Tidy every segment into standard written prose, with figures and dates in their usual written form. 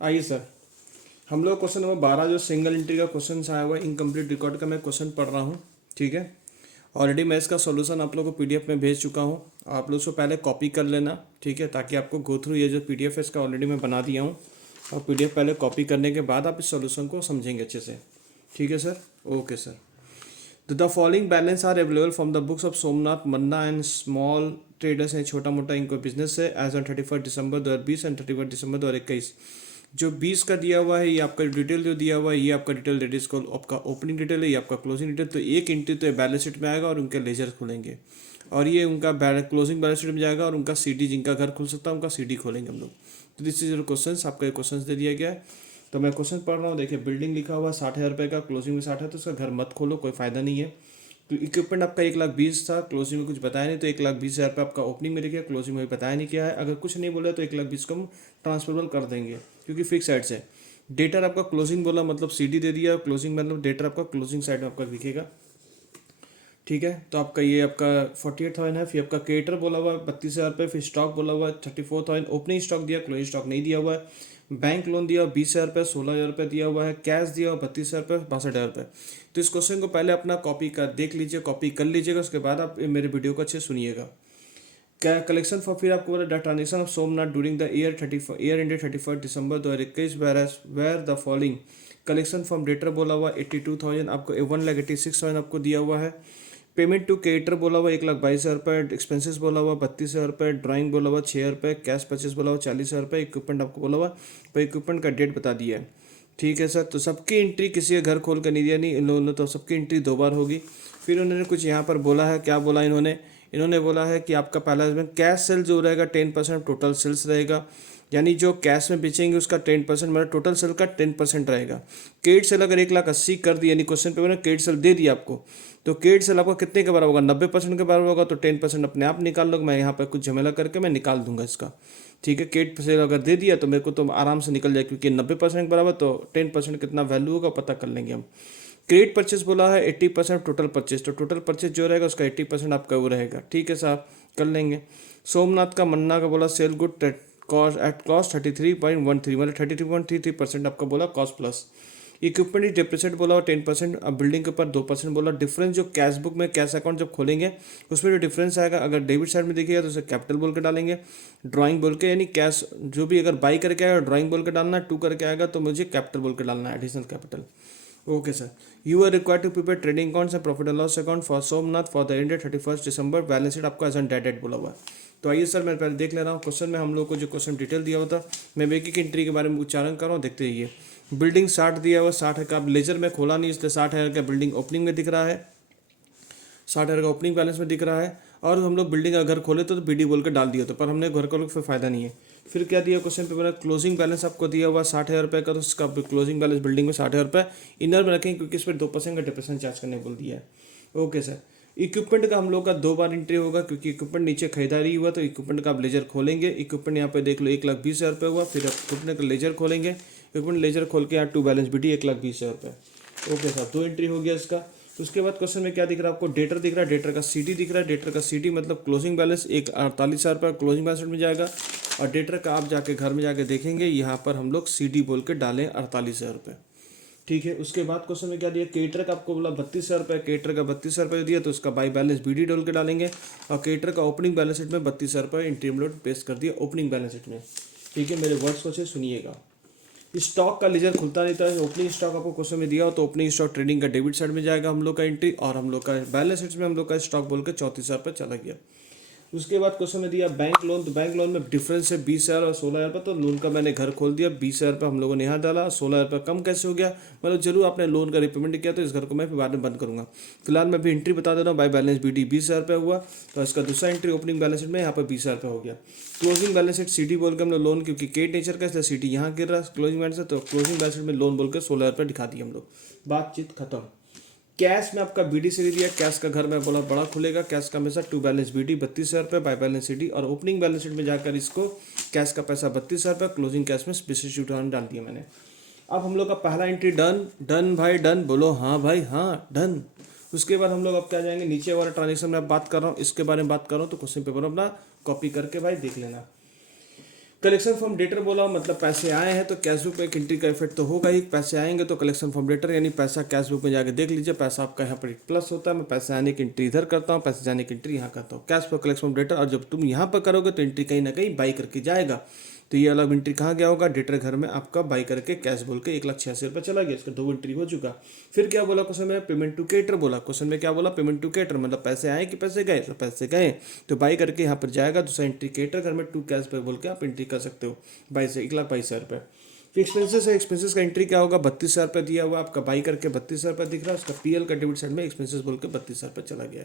आइए सर, हम लोग क्वेश्चन नंबर 12 जो सिंगल एंट्री का क्वेश्चन आया हुआ है इनकम्प्लीट रिकॉर्ड का मैं क्वेश्चन पढ़ रहा हूँ। ठीक है, ऑलरेडी मैं इसका सॉल्यूशन आप लोगों को पीडीएफ में भेज चुका हूँ। आप लोग उसको पहले कॉपी कर लेना, ठीक है, ताकि आपको गो थ्रू ये जो पीडीएफ है इसका ऑलरेडी मैं बना दिया हूँ। और पीडीएफ पहले कॉपी करने के बाद आप इस सॉल्यूशन को समझेंगे अच्छे से। ठीक है sir, okay sir. The following balance are available from the books of Somnath Manna and small traders हैं, छोटा मोटा इनको बिजनेस है, as on 31 December 2020 and 31 December 2021। जो 20 का दिया हुआ है ये आपका डिटेल जो दिया हुआ है ये आपका डिटेल दैट इज कॉल्ड आपका ओपनिंग डिटेल है, ये आपका क्लोजिंग डिटेल। तो एक एंट्री तो बैलेंस शीट में आएगा और उनके लेजर खुलेंगे, और ये उनका क्लोजिंग बैलेंस शीट में जाएगा, और उनका सीडी जिनका घर खुल सकता है उनका सीडी खोलेंगे हम लोग। तो दिस इज योर क्वेश्चन, आपका क्वेश्चन दे दिया गया है। तो मैं क्वेश्चन पढ़ रहा हूँ। देखिए, बिल्डिंग लिखा हुआ 60,000 रुपये का, क्लोजिंग में 60 है, तो उसका घर मत खोलो, कोई फायदा नहीं है। तो इक्विपमेंट आपका 1,20,000 था, क्लोजिंग में कुछ बताया नहीं, तो 1,20,000 रुपये आपका ओपनिंग में लिखा, क्लोजिंग में बताया नहीं क्या है। अगर कुछ नहीं बोला तो 1,20,000 को हम ट्रांसफरेबल कर देंगे क्योंकि फिक्स साइड से। डेटर आपका क्लोजिंग बोला मतलब सीडी दे दिया, क्लोजिंग मतलब डेटर आपका क्लोजिंग साइड में आपका दिखेगा। ठीक है, तो आपका ये आपका 48,000 है। फिर आपका क्रेडिटर बोला हुआ है 32,000 रुपये, फिर स्टॉक बोला हुआ है 34,000, ओपनिंग स्टॉक दिया, क्लोजिंग स्टॉक नहीं दिया हुआ है। बैंक लोन दिया 20,000 रुपये, 16,000 रुपये दिया हुआ है। कैश दिया हुआ 32,000 रुपये, 62,000 रुपये। तो इस क्वेश्चन को पहले अपना कॉपी कर देख लीजिए, कॉपी कर लीजिएगा, उसके बाद आप मेरे वीडियो को अच्छे सुनिएगा। क्या कलेक्शन फॉर, फिर आपको बोला transaction of Somnath during the year ended 31 December 2021 where the following collection from debtor बोला हुआ 82,000, आपको 1,86,000 आपको दिया हुआ है। पेमेंट टू क्रेडिटर बोला हुआ 1,22,000 रुपये, एक्सपेंसेस बोला हुआ 32,000 रुपये, ड्राइंग बोला हुआ 6,000 रुपये, कैश परचेस बोला हुआ 40,000 रुपये, इक्विपमेंट आपको बोला हुआ, पर इक्विपमेंट का डेट बता दिया है। ठीक है सर, तो सबकी एंट्री किसी का घर खोल कर नहीं दिया, नहीं इन लोगों ने, तो सबकी एंट्री 2 बार होगी। फिर उन्होंने कुछ यहाँ पर बोला है, क्या बोला इन्होंने, इन्होंने बोला है कि आपका पहला इसमें कैश सेल जो रहेगा 10% टोटल सेल्स रहेगा, यानी जो कैश में बेचेंगे उसका 10%, मतलब टोटल सेल का 10% रहेगा। क्रेडिट सेल अगर 1,80,000 कर दिया, यानी क्वेश्चन पे मैंने क्रेडिट सेल दे दिया आपको, तो क्रेडिट सेल आपका कितने के बराबर होगा, 90% के बराबर होगा। तो 10% अपने आप निकाल लो, मैं यहाँ पर कुछ झमेला करके मैं निकाल दूंगा इसका। ठीक है, क्रेडिट सेल अगर दे दिया तो मेरे को तो आराम से निकल जाए, क्योंकि 90% के बराबर, तो 10% कितना वैल्यू होगा पता कर लेंगे हम। क्रेडिट परचेस बोला है 80% टोटल परचेस, तो टोटल परचेस जो रहेगा उसका 80% आपका वो रहेगा। ठीक है साहब, कर लेंगे। सोमनाथ का मन्ना का बोला sale good cost at cost 33.13, मतलब 33.33% आपका बोला कॉस्ट प्लस। इक्विपमेंट डिप्रिसिएट बोला हुआ 10%, अब बिल्डिंग के ऊपर 2% बोला। डिफरेंस जो कैश बुक में कैश अकाउंट जब खोलेंगे उसमें जो डिफरेंस आएगा, अगर डेबिट साइड में देखिएगा तो उसे कैपिटल बोल के डालेंगे, ड्राइंग बोल के, यानी कैश जो भी अगर बाई करके आएगा ड्राइंग बोल के डालना है, 2 करके आएगा तो मुझे कैपिटल बोल के डालना है, additional capital. Okay sir, you are required to prepare trading accounts and profit and loss account for Somnath for the ended 31 December, balance sheet आपका एज ऑन डेट बोला हुआ है। तो आइए सर, मैं पहले देख ले रहा हूँ क्वेश्चन में हम लोग को जो क्वेश्चन डिटेल दिया हुआ था, मैं एक एक एंट्री के बारे में उच्चारण कर रहा हूँ, देखते रहिए। बिल्डिंग 60 दिया हुआ, 60 का लेजर में खोला नहीं, इसलिए 60,000 का बिल्डिंग ओपनिंग में दिख रहा है, 60,000 का ओपनिंग बैलेंस में दिख रहा है। और हम लोग बिल्डिंग का घर खोले तो बीडी बोल के डाल दिया, तो पर हमने घर खोले फिर फायदा नहीं है। फिर क्या दिया क्वेश्चन पेपर में, क्लोजिंग बैलेंस आपको दिया हुआ 60,000 रुपये का, तो उसका क्लोजिंग बैलेंस बिल्डिंग में 60,000 रुपये इनर में रखेंगे, क्योंकि इस पर 2% का डिप्रेशन चार्ज करने बोल दिया है। ओके सर, इक्विपमेंट का हम लोग का 2 बार एंट्री होगा, क्योंकि इक्विपमेंट नीचे खरीदारी हुआ, तो इक्विपमेंट का आप लेजर खोलेंगे। इक्विपमेंट यहाँ पे देख लो 1,20,000 रुपये हुआ, फिर इक्विपमेंट का लेजर खोलेंगे, इक्विपमेंट लेजर खोल के यहाँ टू बैलेंस बीडी 1,20,000 रुपये। ओके सर, 2 एंट्री हो गया इसका। तो उसके बाद क्वेश्चन में क्या दिख रहा है आपको, डेटर दिख रहा है, डेटर का सीडी दिख रहा है, डेटर का सीडी मतलब क्लोजिंग बैलेंस 48,000 रुपये क्लोजिंग बैलेंस में जाएगा, और डेटर का आप जाके घर में जाके देखेंगे, यहाँ पर हम लोग सीडी बोल के डालें 48,000 रुपये। ठीक है, उसके बाद क्वेश्चन में क्या दिया, क्रेडिटर का आपको बोला 32,000 रुपये, क्रेडिटर का 32,000 रुपये दिया, तो उसका बाई बैलेंस बीडी डोल के डालेंगे, और क्रेडिटर का ओपनिंग बैलेंस शीट में 32,000 रुपये इंटरमीडिएट पेस्ट कर दिया ओपनिंग बैलेंस शीट में। ठीक है, मेरे वर्ड्स को अच्छे सुनिएगा। स्टॉक का लेजर खुलता नहीं था, ओपनिंग स्टॉक आपको क्वेश्चन में दिया हो, तो ओपनिंग स्टॉक ट्रेडिंग का डेबिट साइड में जाएगा हम लोग का एंट्री, और हम लोग का बैलेंस शीट में हम लोग का स्टॉक बोल के 34,000 रुपये चला गया। उसके बाद क्वेश्चन में दिया बैंक लोन, तो बैंक लोन में डिफरेंस है 20,000 और 16,000 रुपये, तो लोन का मैंने घर खोल दिया, 20,000 रुपये हम लोगों ने यहाँ डाला, 16,000 रुपये कम कैसे हो गया, मतलब जरूर आपने लोन का रिपेमेंट किया, तो इस घर को मैं फिर बाद में बंद करूँगा। फिलहाल मैं भी एंट्री बता दे रहा हूँ, बाई बैलेंस बीडी 20,000 रुपये हुआ, तो इसका दूसरा एंट्री ओपनिंग बैलेंस शीट में यहाँ पर 20,000 रुपये हो गया। क्लोजिंग बैलेंस शीट सीडी बोल के हम लोग लोन, क्योंकि केट नेचर का इसलिए सीडी यहाँ गिर रहा है क्लोजिंग बैलेंस से, तो क्लोजिंग बैलेंस शीट में लोन बोल के 16,000 रुपये दिखा दिए हम लोग, बातचीत खत्म। कैश में आपका बीडी सीडी दिया, कैश का घर में बोला बड़ा खुलेगा, कैश का हमेशा टू बैलेंस बीडी 32,000 रुपये, बाई बैलेंस सीडी, और ओपनिंग बैलेंस शीट में जाकर इसको कैश का पैसा 32,000 रुपये, क्लोजिंग कैश में विशिष्ट उदाहरण डाल दिया मैंने। अब हम लोग का पहला एंट्री डन, डन भाई डन, बोलो हाँ भाई हाँ डन। उसके बाद हम लोग अब क्या जाएंगे, नीचे वाला ट्रांजेक्शन में बात कर रहा हूँ, इसके बारे में बात कर रहा हूँ, तो क्वेश्चन पेपर अपना कॉपी करके भाई देख लेना। कलेक्शन फ्रॉम डेटर बोला मतलब पैसे आए हैं तो कैश बुक में एक एंट्री का इफेक्ट तो होगा ही। पैसे आएंगे तो कलेक्शन फ्रॉम डेटर यानी पैसा कैश बुक में जाके देख लीजिए, पैसा आपका यहाँ पर प्लस होता है। मैं पैसे आने की एंट्री इधर करता हूँ, पैसे जाने की एंट्री यहाँ करता हूँ, cash flow collection from debtor. और जब तुम यहाँ पर करोगे तो एंट्री कहीं ना कहीं बाई करके जाएगा। तो ये अलग एंट्री कहाँ गया होगा, डेटर घर में आपका बाई करके कैश बोल के 1,86,000 चला गया। इसका 2 एंट्री हो चुका। फिर क्या बोला क्वेश्चन में, पेमेंट टू केटर बोला। क्वेश्चन में क्या बोला, पेमेंट टू केटर मतलब पैसे आए कि पैसे गए, तो पैसे गए तो बाई करके यहाँ पर जाएगा। दूसरा एंट्री केटर घर में टू कैश पे बोल के आप एंट्री कर सकते हो 1,22,000 रुपये। फिर एक्सपेंसेस है, एक्सपेंसेस का एंट्री क्या होगा, 32,000 रुपये दिया हुआ आपका, बाई करके 32,000 रुपये दिख रहा है। उसका पीएल का डेबिट साइड में एक्सपेंसेस बोल के 32,000 रुपये चला गया।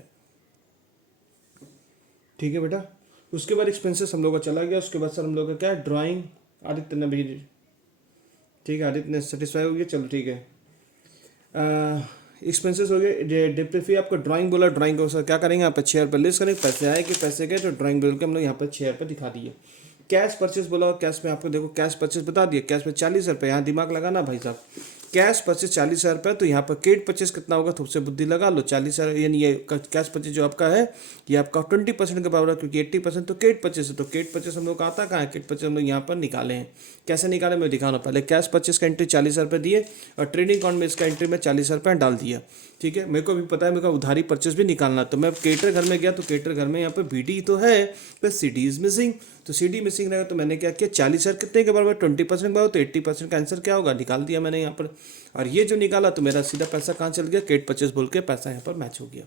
ठीक है बेटा। उसके बाद एक्सपेंसेस हम लोग का चला गया। उसके बाद सर हम लोग का क्या है, ड्राइंग। आदित्य ने भी, ठीक है आदित्य ने सेटिस्फाई हो गया, चलो ठीक है। एक्सपेंसेस हो गए। डिप्रेफी आपको ड्राइंग बोला, ड्राइंग को सर क्या करेंगे, यहाँ पर 6 रुपये लिस्ट करेंगे, पैसे आए कि पैसे गए, तो ड्राइंग बोल के हम लोग यहाँ पर 6 रुपये दिखा दिए। कैश परचेस बोला, और कैश में आपको देखो कैश परचेस बता दिया, कैश में 40 रुपये। यहाँ दिमाग लगाना भाई साहब, कैश परचेस 40,000 रुपये, तो यहाँ पर केट परचेस कितना होगा, थोड़ी से बुद्धि लगा लो। 40,000 यानी ये कैश परचेस जो आपका है ये आपका 20% के बराबर है, क्योंकि 80% तो केट परचेस है। तो केट परचेस हम लोग का आता कहाँ है, केट परचेस हम लोग यहाँ पर निकाले हैं। कैसे निकाले मैं दिखा रहा हूँ। पहले कैश परचेस का एंट्री 40,000 रुपये दिए और ट्रेडिंग अकाउंट में इसका एंट्री में 40,000 रुपये डाल दिया। ठीक है, मेरे को भी पता है मेरे को उधारी परचेस भी निकालना। तो मैं केटर घर में गया तो केटर घर में यहाँ पर बीडी तो है पर सीडी इज मिसिंग। तो सीडी मिसिंग रहेगा तो मैंने क्या किया, 40,000 कितने के बराबर, 20% के बराबर, तो 80% का आंसर क्या होगा, निकाल दिया मैंने यहाँ पर। और ये जो निकाला तो मेरा सीधा पैसा कहाँ चल गया, केट परचेस बोल के पैसा यहाँ पर मैच हो गया।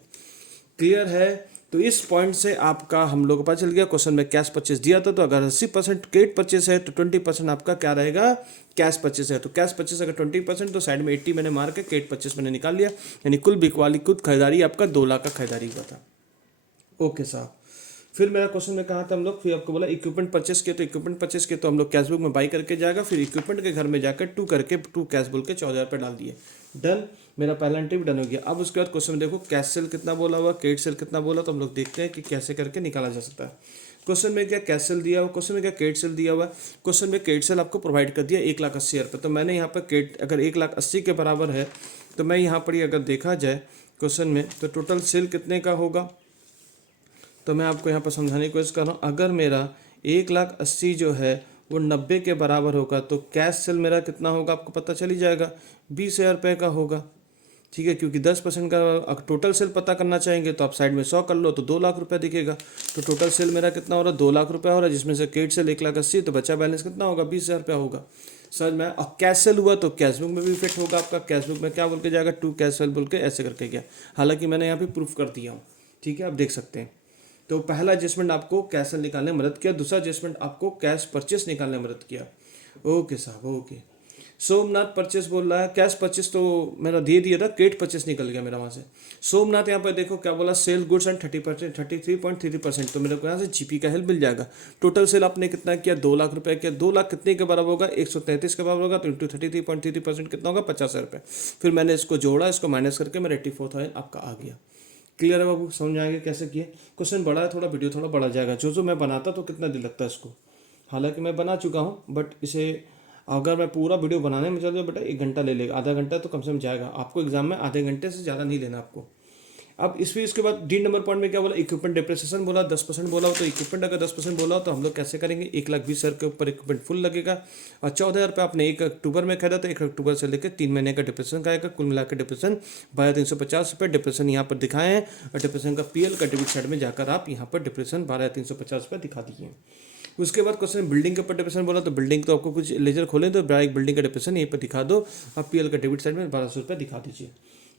क्लियर है। तो इस पॉइंट से आपका हम लोग को पता चल गया। क्वेश्चन में कैश परचेस दिया था, तो अगर 80% केट परचेस है तो 20% आपका क्या रहेगा, कैश परचेस है। तो कैश परचेस अगर 20% तो साइड में 80 मैंने मार के केट परचेस मैंने निकाल लिया, यानी कुल बिकवाली खुद खरीदारी आपका 2 लाख का खरीदारी हुआ था। ओके साहब। फिर मेरा क्वेश्चन में कहा था हम लोग, फिर आपको बोला इक्विपमेंट परचेस किया, तो इक्विपमेंट परचेस किया तो हम लोग कैश बुक में बाई करके जाएगा। फिर इक्विपमेंट के घर में जाकर 2 करके 2 कैश बोल के 14,000 रुपये डाल दिए। डन, मेरा पहला एंट्री भी डन हो गया। अब उसके बाद क्वेश्चन में देखो कैश सेल कितना बोला हुआ, केट सेल कितना बोला, तो हम लोग देखते हैं कि कैसे करके निकाला जा सकता है। क्वेश्चन में क्या कैश सेल दिया हुआ, क्वेश्चन में क्या केट सेल दिया हुआ। क्वेश्चन में केट सेल आपको प्रोवाइड कर दिया 1,80,000 रुपये। तो मैंने यहाँ पर केट अगर 1,80,000 के बराबर है तो मैं यहाँ पर ही अगर देखा जाए क्वेश्चन में तो टोटल सेल कितने का होगा, तो मैं आपको यहाँ पर समझाने की कोशिश कर रहा हूँ। अगर मेरा 1,80,000 जो है वो 90 के बराबर होगा तो कैश सेल मेरा कितना होगा आपको पता चली जाएगा, 20,000 रुपये का होगा। ठीक है, क्योंकि 10% का टोटल सेल पता करना चाहेंगे तो आप साइड में 100 कर लो तो 2 लाख रुपये दिखेगा। तो टोटल सेल मेरा कितना हो रहा है, 2 लाख रुपये हो रहा है, जिसमें से केट सेल 1,80,000, तो बचा बैलेंस कितना होगा, 20,000 रुपया होगा। समझ में। और कैश सेल हुआ तो कैश बुक में भी इफेक्ट होगा आपका। कैश बुक में क्या बोल के जाएगा, 2 कैश सेल बोल के ऐसे करके गया। हालांकि मैंने यहाँ पे प्रूफ कर दिया हूँ। ठीक है, आप देख सकते हैं। तो पहला एडजस्टमेंट आपको कैश सेल निकालने में मदद किया, दूसरा एडजस्टमेंट आपको कैश परचेस निकालने में मदद किया। ओके साहब, ओके। सोमनाथ परचेस बोल रहा है, कैश परचेस तो मेरा दे दिया था, केट परचेस निकल गया मेरा वहाँ से। सोमनाथ यहाँ पर देखो क्या बोला, सेल गुड्स एंड 30%, 33.33%, तो मेरे को यहाँ से जीपी का हेल्प मिल जाएगा। टोटल सेल आपने कितना किया, 2 लाख रुपये किया। 2 लाख कितने के बराबर होगा, 133 के बराबर होगा, तो इंटू 33.33% कितना होगा, 50,000 रुपये। फिर मैंने इसको जोड़ा, इसको माइनस करके मेरा 84,000 आपका आ गया। क्लियर है बाबू, समझ आएंगे कैसे किए। क्वेश्चन बड़ा है थोड़ा, वीडियो थोड़ा बड़ा जाएगा। जो मैं बनाता तो कितना दिन लगता है इसको, हालांकि मैं बना चुका हूँ, बट इसे अगर मैं पूरा वीडियो बनाने में चल जाऊँ बेटा 1 घंटा ले लेगा, आधा घंटा तो कम से कम जाएगा। आपको एग्जाम में आधे घंटे से ज़्यादा नहीं लेना आपको। अब इसके बाद डी नंबर पॉइंट में क्या बोला, इक्विपमेंट डिप्रिसिएशन बोला, 10% बोला हो। तो इक्विपमेंट अगर 10% बोला हो तो हम लोग कैसे करेंगे, 1,20,000 के ऊपर इक्विपमेंट फुल लगेगा। और 14,000 रुपये आपने 1 अक्टूबर में खरीदा तो 1 अक्टूबर से लेकर 3 महीने का डिप्रेशन का आएगा। कुल मिलाकर डिप्रेशन 12,350 रुपये डिप्रेशन यहाँ पर दिखाए हैं। और डिप्रेशन का पीएल का डेबिट साइड में जाकर आप यहाँ पर डिप्रेशन 12,350 रुपये दिखा दिए। उसके बाद क्वेश्चन बिल्डिंग के ऊपर डिप्रेशन बोला, तो बिल्डिंग तो आपको कुछ लेजर खोलें तो डायरेक्ट बिल्डिंग का डिप्रेशन यहीं पर दिखा दो। आप पीएल का डेबिट साइड में 1,200 रुपये दिखा दीजिए।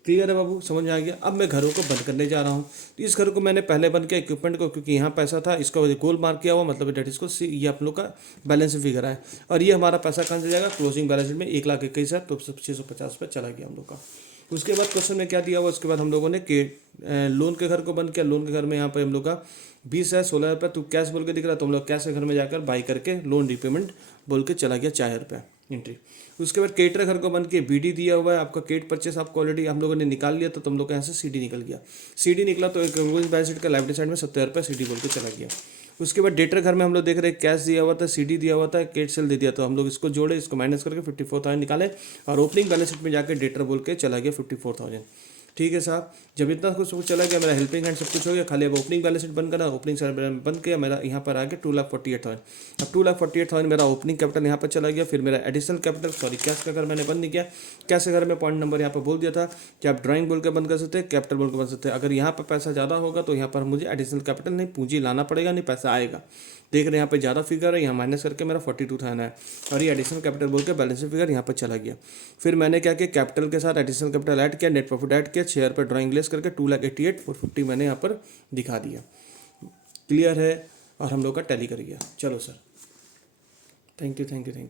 क्लियर है बाबू, समझ में आ गया। अब मैं घरों को बंद करने जा रहा हूँ। तो इस घर को मैंने पहले बंद किया इक्विपमेंट को, क्योंकि यहाँ पैसा था, इसका गोल मार्क किया हुआ, मतलब डेट इसको ये आप लोग का बैलेंस फिगर है। और ये हमारा पैसा कहाँ से जाएगा, क्लोजिंग बैलेंस शीट में 1,21,000, तो 650 रुपये चला गया हम लोग का। उसके बाद क्वेश्चन में क्या दिया हुआ, उसके बाद हम लोगों ने लोन के घर को बंद किया। लोन के घर में यहाँ पर हम लोग का 20,16 रुपये तो कैश बोल के दिख रहा, तो हम लोग कैश के घर में जाकर बाई करके लोन रिपेमेंट बोल के चला गया 4,000 रुपये एंट्री। उसके बाद केटर घर को बंद किया, बीडी दिया हुआ है आपका, केट परचेस आपको ऑलरेडी हम लोगों ने निकाल लिया, तो तुम लोग यहाँ से सीडी निकल गया। सीडी निकला तो एक बैलेंस शीट का लाइबिलिटी साइड में 70,000 रुपये सीडी बोल के चला गया। उसके बाद डेटर घर में हम लोग देख रहे हैं कैश दिया हुआ था, सीडी दिया हुआ था, केट सेल दे दिया, तो हम लोग इसको जोड़े, इसको माइनस करके 54,000 निकाले और ओपनिंग बैलेंस शीट में जाकर डेटर बोल के चला गया 54,000। ठीक है साहब, जब इतना कुछ चला गया, मेरा हेल्पिंग हैंड सब कुछ हो गया, खाली अब ओपनिंग बैलेंस शीट बंद करना, ओपनिंग बैलेंस बंद किया, मेरा यहाँ पर आ गया 2,48,000। अब 2,48,000 मेरा ओपनिंग कैपिटल यहाँ पर चला गया। फिर मेरा एडिशनल कैपिटल, सॉरी कैश का घर मैंने बंद नहीं किया। कैश का घर में पॉइंट नंबर यहाँ पर बोल दिया था कि आप ड्राइंग बोल के बंद कर सकते हैं, कैपिटल बोल के बंद सकते हैं। अगर यहाँ पर पैसा ज़्यादा होगा तो यहाँ पर मुझे एडिशनल कैपिटल नहीं, पूंजी लाना पड़ेगा, नहीं पैसा आएगा। देख रहे हैं यहाँ पे ज़्यादा फिगर है, यहाँ माइनस करके मेरा 42,000 है और ये एडिशनल कैपिटल बोल के बैलेंस फिगर यहाँ पर चला गया। फिर मैंने क्या किया, कैपिटल के साथ एडिशनल कैपिटल ऐड किया, नेट प्रॉफिट ऐड किया, शेयर पर ड्राइंग लेस करके 2,88,450 मैंने यहाँ पर दिखा दिया। क्लियर है, और हम लोग का टैली कर गया। चलो sir, thank you thank you thank you.